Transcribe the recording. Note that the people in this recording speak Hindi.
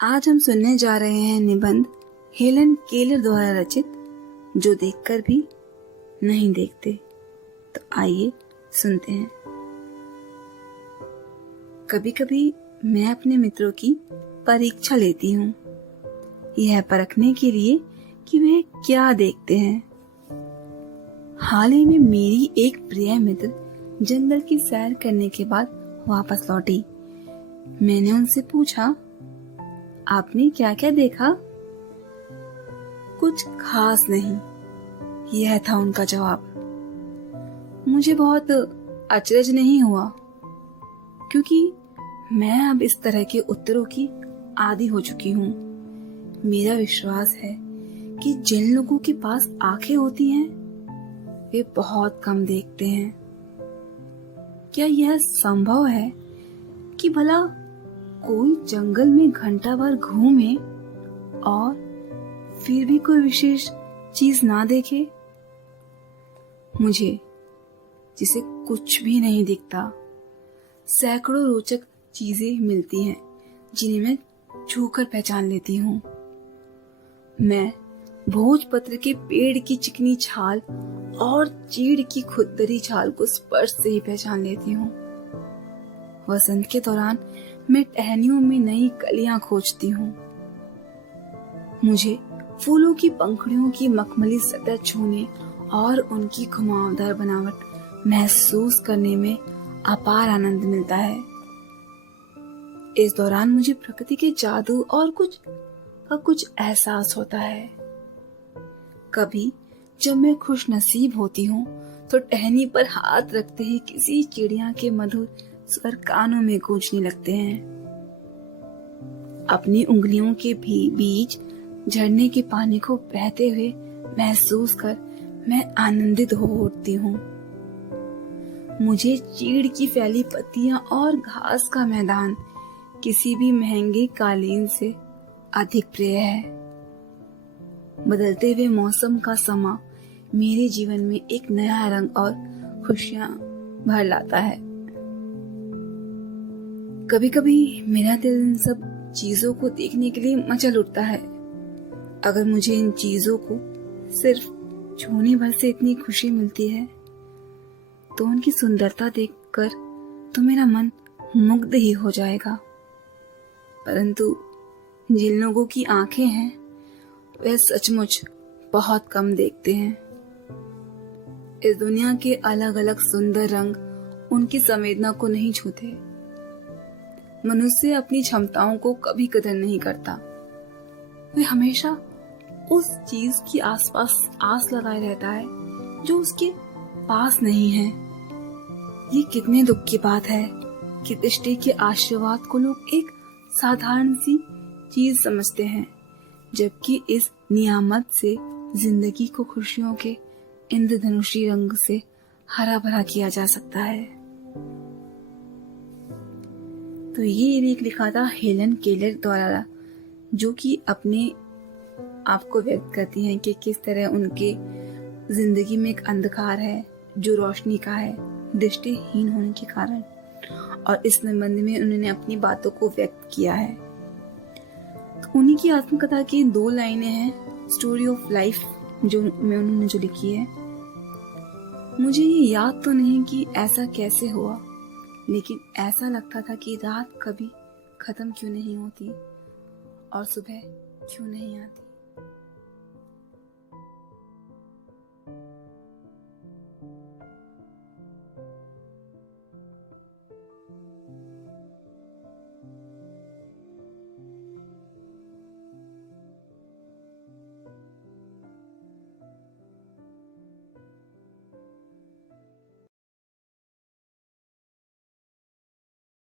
आज हम सुनने जा रहे हैं निबंध हेलन केलर द्वारा रचित जो देखकर भी नहीं देखते। तो आइए सुनते हैं। कभी कभी मैं अपने मित्रों की परीक्षा लेती हूँ, यह परखने के लिए कि वे क्या देखते हैं। हाल ही में मेरी एक प्रिय मित्र जंगल की सैर करने के बाद वापस लौटी। मैंने उनसे पूछा, आपने क्या क्या देखा? कुछ खास नहीं, यह था उनका जवाब। मुझे बहुत अचरज नहीं हुआ, क्योंकि मैं अब इस तरह के उत्तरों की आदी हो चुकी हूँ। मेरा विश्वास है कि जिन लोगों के पास आंखें होती हैं, वे बहुत कम देखते हैं। क्या यह संभव है कि भला कोई जंगल में घंटा भर घूमे और फिर भी कोई विशेष चीज ना देखे? मुझे, जिसे कुछ भी नहीं दिखता, सैकड़ों रोचक चीजें मिलती हैं जिन्हें मैं छूकर पहचान लेती हूँ। मैं भोजपत्र के पेड़ की चिकनी छाल और चीड़ की खुरदरी छाल को स्पर्श से ही पहचान लेती हूँ। वसंत के दौरान मैं टहनियों में नई कलियां खोजती हूँ। मुझे फूलों की पंखुड़ियों की मखमली सतह छूने और उनकी घुमावदार बनावट महसूस करने में अपार आनंद मिलता है। इस दौरान मुझे प्रकृति के जादू और कुछ एहसास होता है। कभी जब मैं खुश नसीब होती हूँ तो टहनी पर हाथ रखते ही किसी चिड़िया के मधुर स्वर कानों में गूंजने लगते हैं। अपनी उंगलियों के भी बीच झरने के पानी को बहते हुए महसूस कर मैं आनंदित हो उठती हूँ। मुझे चीड़ की फैली पत्तियां और घास का मैदान किसी भी महंगे कालीन से अधिक प्रिय है। बदलते हुए मौसम का समा मेरे जीवन में एक नया रंग और खुशियां भर लाता है। कभी कभी मेरा दिल इन सब चीजों को देखने के लिए मचल उठता है। अगर मुझे इन चीजों को सिर्फ छूने भर से इतनी खुशी मिलती है, तो उनकी सुंदरता देखकर तो मेरा मन मुग्ध ही हो जाएगा। परंतु जिन लोगों की आंखें हैं, वे सचमुच बहुत कम देखते हैं। इस दुनिया के अलग अलग सुंदर रंग उनकी संवेदना को नहीं छूते। मनुष्य अपनी क्षमताओं को कभी कदर नहीं करता। वे हमेशा उस चीज की आसपास आस लगाए रहता है जो उसके पास नहीं है। ये कितने दुख की बात है कि दृष्टि के आशीर्वाद को लोग एक साधारण सी चीज समझते हैं, जबकि इस नियामत से जिंदगी को खुशियों के इंद्रधनुषी रंग से हरा भरा किया जा सकता है। तो ये लेख लिखा था हेलन केलर द्वारा, जो कि अपने आप को व्यक्त करती हैं कि किस तरह उनके जिंदगी में एक अंधकार है जो रोशनी का है, दृष्टिहीन होने के कारण। और इस निबंध में उन्होंने अपनी बातों को व्यक्त किया है। तो उन्हीं की आत्मकथा की 2 लाइनें हैं, स्टोरी ऑफ लाइफ जो उन्होंने जो लिखी है। मुझे ये याद तो नहीं कि ऐसा कैसे हुआ, लेकिन ऐसा लगता था कि रात कभी खत्म क्यों नहीं होती और सुबह क्यों नहीं आती।